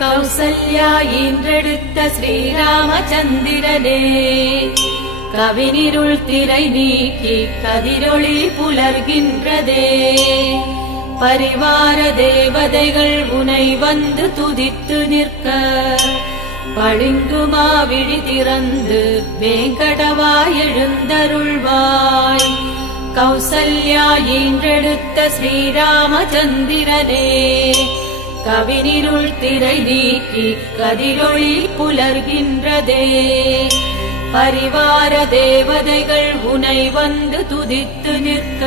கௌசல்யா ஈன்றெடுத்த ஸ்ரீராமச்சந்திரனே, கவினிருள் திரை நீக்கி கதிரொளி புலர்கின்றதே. பரிவார தேவதைகள் உனை வந்து துதித்து நிற்க, பளிங்குமா விழி திறந்து வேங்கடவாய் எழுந்தருள்வாய். கௌசல்யா ஈன்றெடுத்த ஸ்ரீராமச்சந்திரனே, கவினிருள் திரை நீக்கி கதிரொளி புலர்கின்றதே. பரிவார தேவதைகள் உனை வந்து துதித்து நிற்க,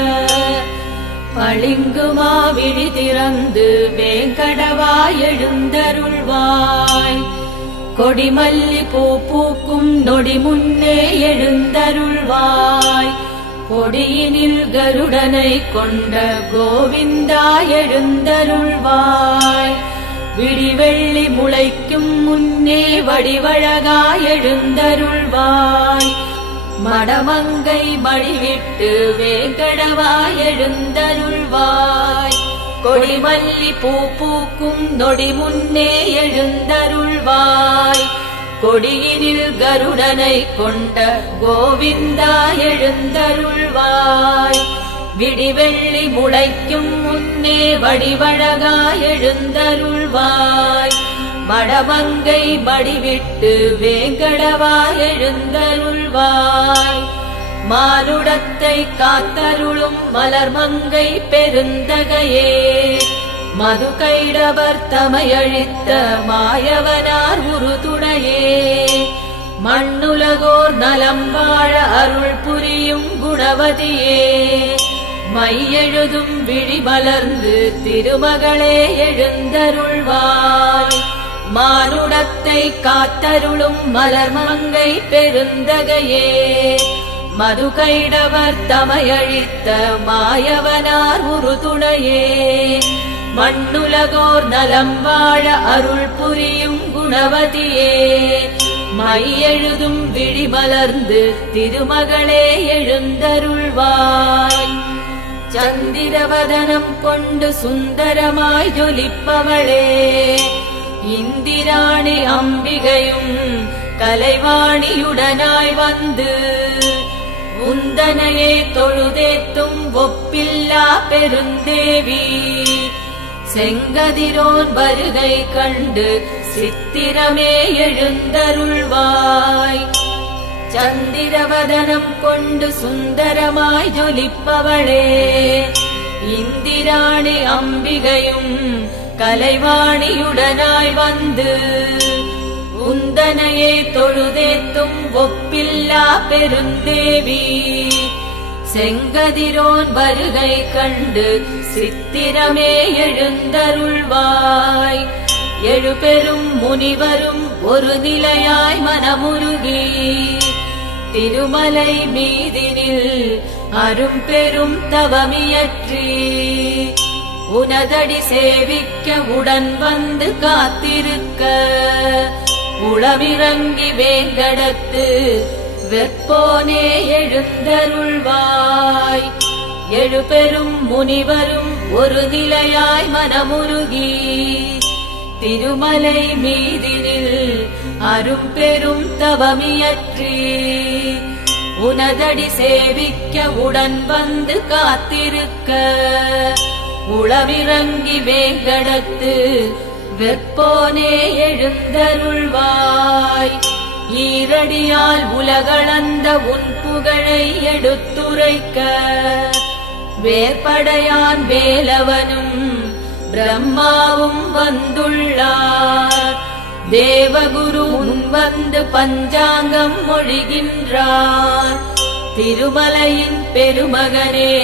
பளிங்குமா விழி திறந்து வேங்கடவாய் எழுந்தருள்வாய். கொடிமல்லி பூ பூக்கும் நொடி முன்னே எழுந்தருள்வாய். கொடியினில் கருடனை கொண்ட கோவிந்தா எழுந்தருள்வாய். விடிவெள்ளி முளைக்கும் முன்னே வடிவழகாய் எழுந்தருள்வாய். மடமங்கை மடிவிட்டு வேங்கடவாய் எழுந்தருள்வாய். கொடிமல்லி பூ பூக்கும் நொடி முன்னே எழுந்தருள்வாய். கொடியினில் கருடனை கொண்ட கோவிந்தா எழுந்தருள்வாய். விடிவெள்ளி முளைக்கும் முன்னே வடிவழகாய் எழுந்தருள்வாய். மடமங்கை மடிவிட்டு வேங்கடவாய் எழுந்தருள்வாய். மானுடத்தை காத்தருளும் மலர்மங்கை பெருந்தகையே, மதுகைடவர் தமையழித்த மாயவனார் உறுதுணையே. மண்ணுலகோர் நலம் வாழ அருள் புரியும் குணவதியே, மையெழுதும் விழி மலர்ந்து திருமகளே எழுந்தருள்வாய். மானுடத்தை காத்தருளும் மலர்மங்கை பெருந்தகையே, மதுகைடவர் தமையழித்த மாயவனார் உறுதுணையே. மண்ணுலகோர் நலம் வாழ அருள் புரியும் குணவதியே, மையெழுதும் விழி மலர்ந்து திருமகளே எழுந்தருள்வாய். சந்திரவதனம் கொண்டு சுந்தரமாய் ஜொலிப்பவளே, இந்திராணி அம்பிகையும் கலைவாணியுடனாய் வந்து உந்தனையே தொழுதேத்தும் ஒப்பில்லா பெருந்தேவி. செங்கதிரோன் வருகை கண்டு சித்திரமே எழுந்தருள்வாய். சந்திரவதனம் கொண்டு சுந்தரமாய் ஜொலிப்பவளே, இந்திராணி அம்பிகையும் கலைவாணியுடனாய் வந்து உந்தனையே தொழுதேத்தும் ஒப்பில்லா பெருந்தேவி. செங்கதிரோன் வருகை கண்டு சித்திரமே எழுந்தருள்வாய். எழுபெரும் முனிவரும் ஒரு நிலையாய் மனமுருகி, திருமலை மீதினில் அரும்பெரும் தவமியற்றி, உனதடி சேவிக்க உடன் வந்து காத்திருக்க, உளமிறங்கி வேங்கடத்து வெற்போனே எழுந்தருள்வாய். எழுபெரும் முனிவரும் ஒரு நிலையாய் மனமுருகி, திருமலை மீதினில் அரும்பெரும் தவமியற்றி, உனதடி சேவிக்க உடன் வந்து காத்திருக்க, உளமிறங்கி வேங்கடத்து வெற்போனே எழுந்தருள்வாய். ஈரடியால் உலகளந்த உன் புகழை எடுத்துரைக்க, வேற்படையான் வேலவனும் பிரம்மாவும் வந்துள்ளார். தேவகுரு முன் வந்து பஞ்சாங்கம் மொழிகின்றார். திருமலையின் பெருமகனே